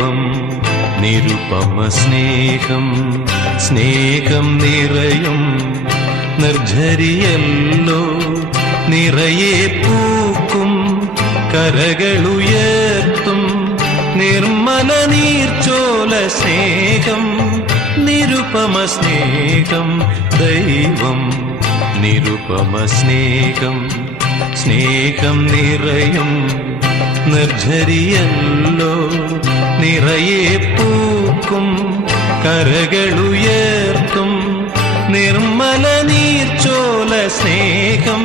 ദൈവം നിരുപമ സ്നേഹം സ്നേഹം നിറയും നിർജ്ജരിയല്ലോ നിറയെ പൂക്കും കരകളുയർത്തും നിർമ്മല നീർച്ചോല സ്നേഹം നിരുപമ സ്നേഹം ദൈവം നിരുപമ സ്നേഹം സ്നേഹം നിറയും നിർജ്ജരിയല്ലോ നിറയെ പൂക്കും കരകളുയർത്തും നിർമ്മല നീർച്ചോല സ്നേഹം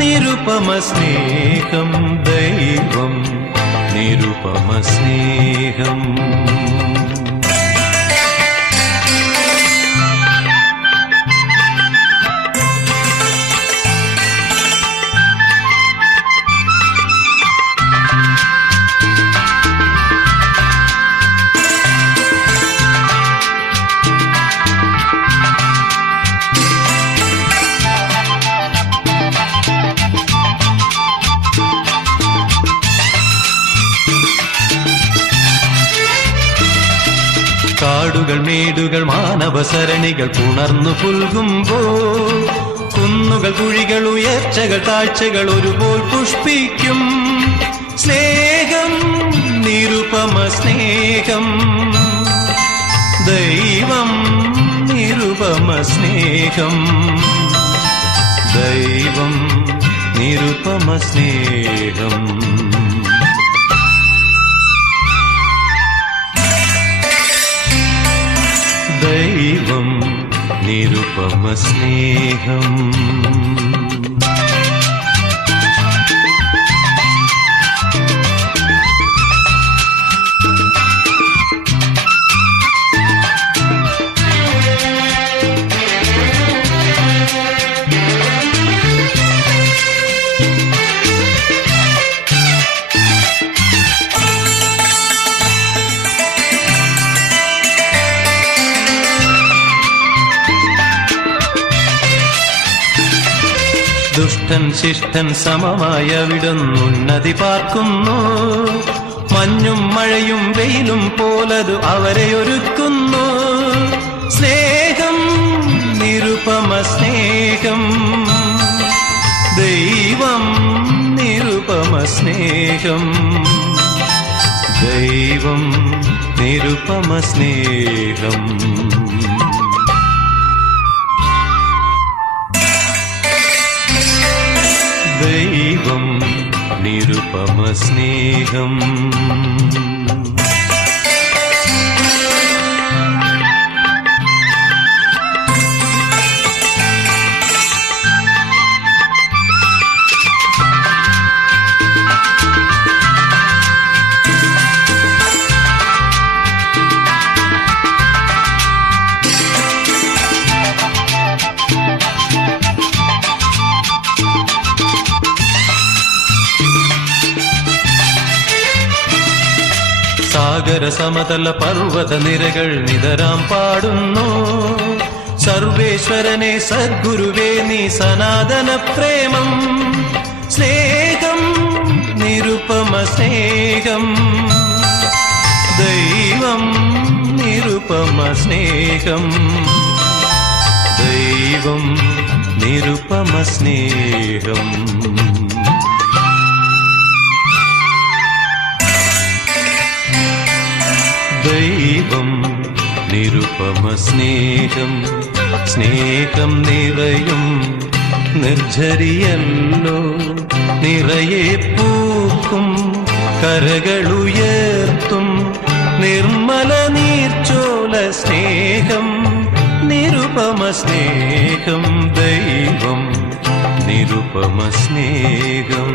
നിരുപമ സ്നേഹം ദൈവം നിരുപമ സ്നേഹം കാടുകൾ മേടുകൾ മാനവസരണികൾ പുണർന്നു പുൽകുമ്പോൾ കുന്നുകൾ കുഴികൾ ഉയർച്ചകൾ താഴ്ചകൾ ഒരുപോൽ പുഷ്പിക്കും സ്നേഹം നിരുപമ സ്നേഹം ദൈവം നിരുപമ സ്നേഹം ദൈവം നിരുപമ സ്നേഹം ദൈവം നിരുപമ സ്നേഹം ദുഷ്ടൻ ശിഷ്ടൻ സമമായ വിടുന്നുന്നതി പാർക്കുന്നു മഞ്ഞും മഴയും വെയിലും പോലതു അവരെ ഒരുക്കുന്നു സ്നേഹം നിരുപമ സ്നേഹം ദൈവം നിരുപമ സ്നേഹം ദൈവം നിരുപമ സ്നേഹം ദൈവം നിരുപമ സ്നേഹം സാഗര സമതല പർവ്വത നിരകൾ നിതരാം പാടുന്നു സർവേശ്വരനെ സദ്ഗുരുവേ നീ സനാതന പ്രേമം സ്നേഹം നിരുപമ സ്നേഹം ദൈവം നിരുപമ സ്നേഹം ദൈവം നിരുപമ സ്നേഹം ദൈവം നിരുപമ സ്നേഹം സ്നേഹം നിറയും നിർജ്ജരിയല്ലോ നിറയെ പൂക്കും കരകളുയർത്തും നിർമ്മല നീർച്ചോല സ്നേഹം നിരുപമ സ്നേഹം ദൈവം നിരുപമ സ്നേഹം